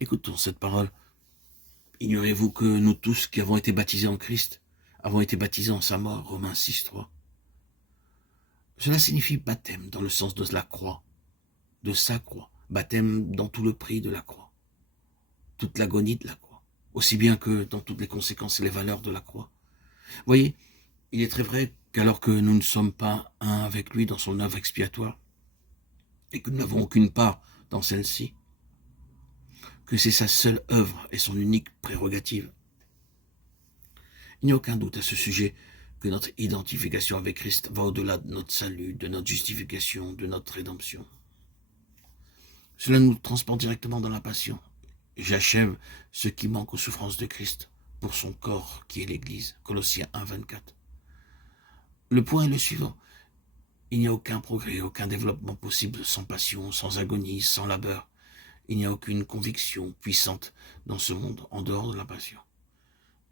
Écoutons cette parole. Ignorez-vous que nous tous qui avons été baptisés en Christ, avons été baptisés en sa mort, Romains 6, 3. Cela signifie baptême dans le sens de la croix, de sa croix, baptême dans tout le prix de la croix, toute l'agonie de la croix, aussi bien que dans toutes les conséquences et les valeurs de la croix. Voyez, il est très vrai qu'alors que nous ne sommes pas un avec lui dans son œuvre expiatoire, et que nous n'avons aucune part dans celle-ci, que c'est sa seule œuvre et son unique prérogative. Il n'y a aucun doute à ce sujet que notre identification avec Christ va au-delà de notre salut, de notre justification, de notre rédemption. Cela nous transporte directement dans la passion. J'achève ce qui manque aux souffrances de Christ pour son corps qui est l'Église. Colossiens 1, 24. Le point est le suivant. Il n'y a aucun progrès, aucun développement possible sans passion, sans agonie, sans labeur. Il n'y a aucune conviction puissante dans ce monde en dehors de la passion.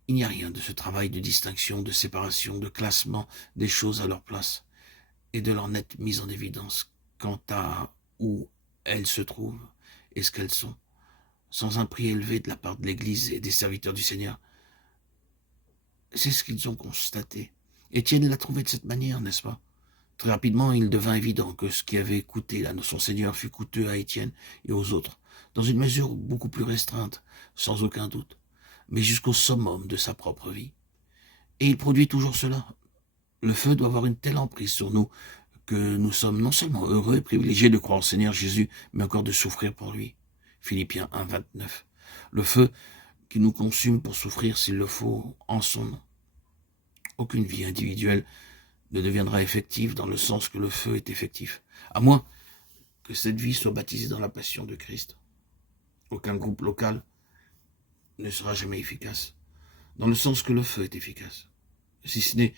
Il n'y a rien de ce travail de distinction, de séparation, de classement des choses à leur place et de leur nette mise en évidence quant à où elles se trouvent et ce qu'elles sont, sans un prix élevé de la part de l'Église et des serviteurs du Seigneur. C'est ce qu'ils ont constaté. Étienne l'a trouvé de cette manière, n'est-ce pas? Très rapidement, il devint évident que ce qui avait coûté à son Seigneur fut coûteux à Étienne et aux autres, dans une mesure beaucoup plus restreinte, sans aucun doute, mais jusqu'au summum de sa propre vie. Et il produit toujours cela. Le feu doit avoir une telle emprise sur nous que nous sommes non seulement heureux et privilégiés de croire au Seigneur Jésus, mais encore de souffrir pour lui. Philippiens 1, 29. Le feu qui nous consume pour souffrir s'il le faut en son nom. Aucune vie individuelle ne deviendra effective dans le sens que le feu est effectif, à moins que cette vie soit baptisée dans la passion de Christ. Aucun groupe local ne sera jamais efficace, dans le sens que le feu est efficace, si ce n'est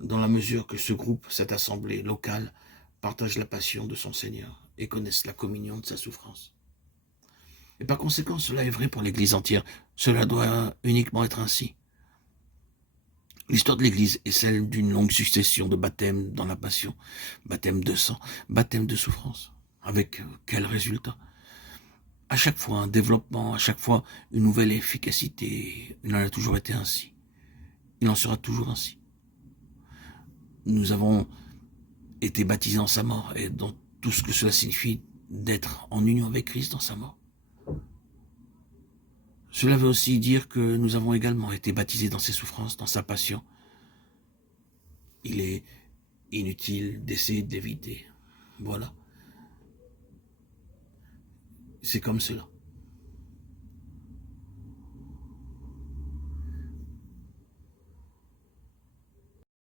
dans la mesure que ce groupe, cette assemblée locale, partage la passion de son Seigneur et connaisse la communion de sa souffrance. Et par conséquent, cela est vrai pour l'Église entière. Cela doit uniquement être ainsi. L'histoire de l'Église est celle d'une longue succession de baptêmes dans la passion, baptême de sang, baptême de souffrance. Avec quel résultat? À chaque fois un développement, à chaque fois une nouvelle efficacité. Il en a toujours été ainsi. Il en sera toujours ainsi. Nous avons été baptisés en sa mort et dans tout ce que cela signifie d'être en union avec Christ dans sa mort. Cela veut aussi dire que nous avons également été baptisés dans ses souffrances, dans sa passion. Il est inutile d'essayer d'éviter. Voilà. C'est comme cela.